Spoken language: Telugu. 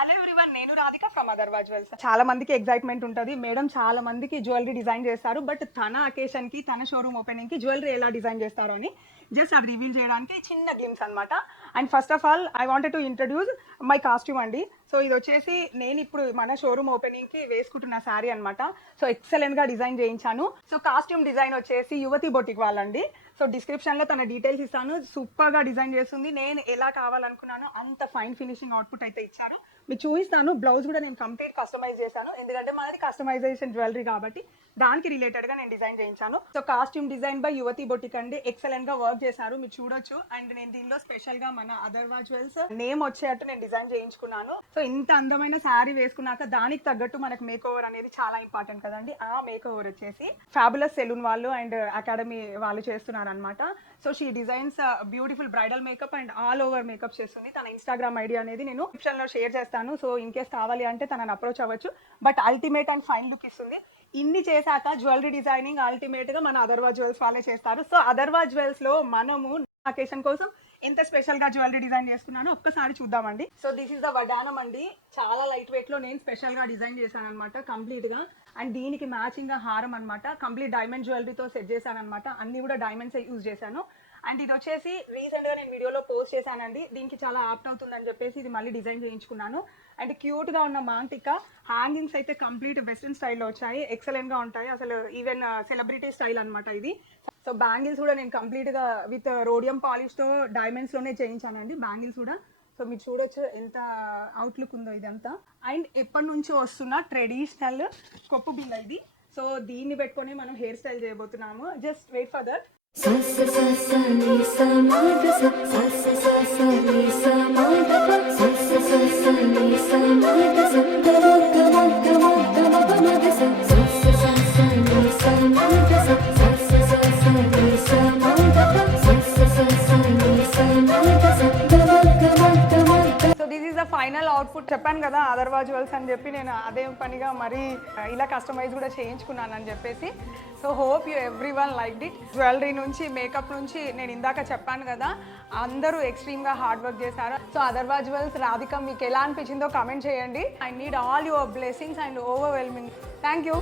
హలో ఎవ్రీవన్, నేను రాధిక ఫ్రమ్ అదర్వా జ్యువెల్స్. చాలా మందికి ఎగ్జైట్మెంట్ ఉంటుంది. మేడం చాలా మందికి జ్యువెలరీ డిజైన్ చేస్తారు, బట్ తన అకేషన్ కి తన షోరూమ్ ఓపెనింగ్ కి జ్యువెలరీ ఎలా డిజైన్ చేస్తారు అని జస్ట్ అది రివీల్ చేయడానికి చిన్న గ్లిమ్స్ అనమాట. And first of all I wanted to introduce my costume అండి. సో ఇది వచ్చేసి నేను ఇప్పుడు మన షోరూమ్ ఓపెనింగ్ కి వేసుకుంటున్న శారీ అనమాట. సో ఎక్సలెంట్ గా డిజైన్ చేయించాను. సో కాస్ట్యూమ్ డిజైన్ వచ్చేసి యువతి బొటిక్ వాళ్ళండి. సో డిస్క్రిప్షన్లో తన డీటెయిల్స్ ఇస్తాను. సూపర్గా డిజైన్ చేస్తుంది. నేను ఎలా కావాలనుకున్నానో అంత ఫైన్ ఫినిషింగ్ అవుట్పుట్ అయితే ఇచ్చారు. మీకు చూపిస్తాను. బ్లౌజ్ కూడా నేను కంప్లీట్ కస్టమైజ్ చేశాను, ఎందుకంటే మనది కస్టమైజేషన్ జ్యువెలరీ కాబట్టి దానికి రిలేటెడ్గా నేను డిజైన్ చేయించాను. సో కాస్ట్యూమ్ డిజైన్ బై యువతి బొటిక్ అండి. ఎక్సలెంట్గా వర్క్ చేశారు, మీరు చూడొచ్చు. అండ్ నేను దీనిలో స్పెషల్గా మన అదర్వా జ్యువెల్స్ నేమ్ వచ్చేటట్టు నేను డిజైన్ చేయించుకున్నాను. సో ఇంత అందమైన శారీ వేసుకున్నాక దానికి తగ్గట్టు మనకు మేక్ ఓవర్ అనేది చాలా ఇంపార్టెంట్ కదండి. ఆ మేక్ ఓవర్ వచ్చేసి ఫ్యాబులస్ సెలూన్ వాళ్ళు అండ్ అకాడమీ వాళ్ళు చేస్తున్నారు అనమాట. So she designs beautiful bridal makeup and all over makeup చేస్తుంది. తన ఇన్స్టాగ్రామ్ ఐడి అనేది నేను డిస్క్రిప్షన్ లో షేర్ చేస్తాను. సో ఇన్ కేస్ కావాలి అంటే తనని అప్రోచ్ అవ్వచ్చు. But ultimate and fine look ఇస్తుంది. ఇన్ని చేశాక జ్యువెలరీ డిజైనింగ్ అల్టిమేట్ గా మన అదర్వా జ్యువెల్స్ వాళ్ళే చేస్తారు. సో అదర్వా జ్యువెల్స్ లో మనము అకేషన్ కోసం ఎంత స్పెషల్ గా జ్యువెలరీ డిజైన్ చేసుకున్నానో ఒక్కసారి చూద్దామండి. సో దిస్ ఇస్ ద వడ్డానం అండి. చాలా లైట్ వెయిట్ లో నేను స్పెషల్ గా డిజైన్ చేశాను అనమాట కంప్లీట్ గా. అండ్ దీనికి మ్యాచింగ్ గా హారం అనమాట. కంప్లీట్ డైమండ్ జ్యువెలరీతో సెట్ చేశాను అనమాట. అన్ని కూడా డైమండ్స్ యూజ్ చేశాను. అండ్ ఇది వచ్చేసి రీసెంట్ గా నేను వీడియోలో పోస్ట్ చేశానండి. దీనికి చాలా ఆప్ట్ అవుతుందని చెప్పేసి ఇది మళ్ళీ డిజైన్ చేయించుకున్నాను. అండ్ క్యూట్ గా ఉన్న మాంటికా హ్యాంగింగ్స్ అయితే కంప్లీట్ వెస్ట్రన్ స్టైల్లో వచ్చాయి. ఎక్సలెంట్ గా ఉంటాయి, అసలు ఈవెన్ సెలబ్రిటీ స్టైల్ అనమాట ఇది. సో బ్యాంగిల్స్ కూడా నేను కంప్లీట్ గా విత్ రోడియం పాలిష్ తో డైమండ్స్ లోనే చేయించానండి బ్యాంగిల్స్ కూడా. సో మీరు చూడొచ్చు ఎంత అవుట్లుక్ ఉందో ఇదంతా. అండ్ ఎప్పటి నుంచో వస్తున్న ట్రెడిషనల్ కొప్పు బిల్ల ఇది. సో దీన్ని పెట్టుకొని మనం హెయిర్ స్టైల్ చేయబోతున్నాము. Just wait for that. Final output చెప్పాను కదా అదర్వా జ్యువెల్స్ అని చెప్పి, నేను అదే పనిగా మరీ ఇలా కస్టమైజ్ కూడా చేయించుకున్నాను అని చెప్పేసి. So hope you every one like it. Jewellery నుంచి మేకప్ నుంచి నేను ఇందాక చెప్పాను కదా, అందరూ ఎక్స్ట్రీమ్గా హార్డ్ వర్క్ చేశారు. సో అదర్వా జ్యువెల్స్ రాధిక మీకు ఎలా అనిపించిందో కమెంట్ చేయండి. I need all your blessings and overwhelming. Thank you.